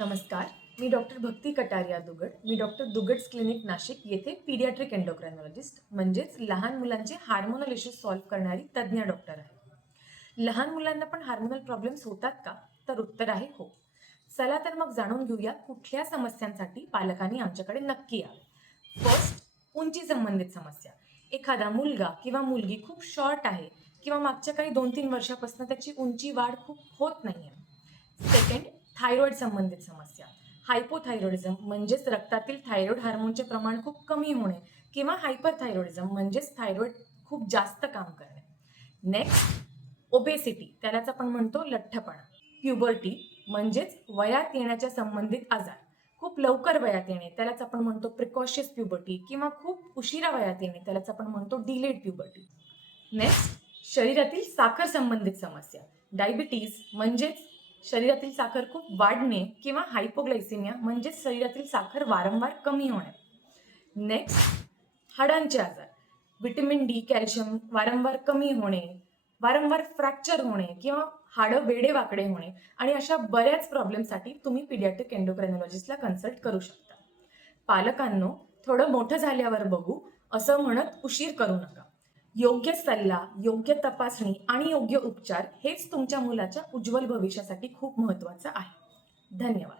नमस्कार. मी डॉक्टर भक्ती कटारिया दुगड. मी doctor दुगड्स clinic Nashik येथे paediatric एंडोक्राइनॉलॉजिस्ट म्हणजेच लहान मुलांचे हार्मोनल इश्यूज सॉल्व्ह करणारी तज्ज्ञ डॉक्टर आहे. लहान मुलांना पण हार्मोनल प्रॉब्लेम्स होतात का? तर उत्तर आहे हो. चला तर मग जाणून घेऊया कुठल्या समस्यांसाठी पालकांनी आमच्याकडे नक्की यावे. फर्स्ट, उंची संबंधित समस्या. एखादा मुलगा किंवा मुलगी खूप शॉर्ट आहे किंवा मागच्या काही 2-3 वर्षापासून त्याची उंची वाढ खूप होत नाहीये. सेकंड, थायरॉइड संबंधित समस्या. हायपोथायरॉइडिझम म्हणजेच रक्तातील थायरॉइड हार्मोनचे प्रमाण खूप कमी होणे किंवा हायपरथायरॉइडिझम म्हणजेच थायरॉइड खूप जास्त काम करणे. नेक्स्ट, ओबेसिटी, त्यालाच आपण म्हणतो लठ्ठपणा. प्युबर्टी म्हणजेच वयात येण्याच्या संबंधित आजार. खूप लवकर वयात येणे त्यालाच आपण म्हणतो प्रिकॉशियस प्युबर्टी किंवा खूप उशिरा वयात येणे त्यालाच आपण म्हणतो डिलेड प्युबर्टी. नेक्स्ट, शरीरातील साखर संबंधित समस्या. डायबिटीज म्हणजेच शरीरातील साखर खूप वाढणे किंवा हायपोग्लायसिमिया म्हणजेच शरीरातील साखर वारंवार कमी होणे. नेक्स्ट, हाडांचे आजार. व्हिटॅमिन डी, कॅल्शियम वारंवार कमी होणे, वारंवार फ्रॅक्चर होणे किंवा हाडं वेडेवाकडे होणे आणि अशा बऱ्याच प्रॉब्लेमसाठी तुम्ही पीडियाट्रिक एंडोक्राइनॉलॉजिस्टला कन्सल्ट करू शकता. पालकांनो, थोडं मोठं झाल्यावर बघू असं म्हणत उशीर करू नका. योग्य सल्ला, योग्य तपासणी आणि योग्य उपचार हेच तुमच्या मुलाच्या उज्ज्वल भविष्यासाठी खूप महत्त्वाचं आहे. धन्यवाद.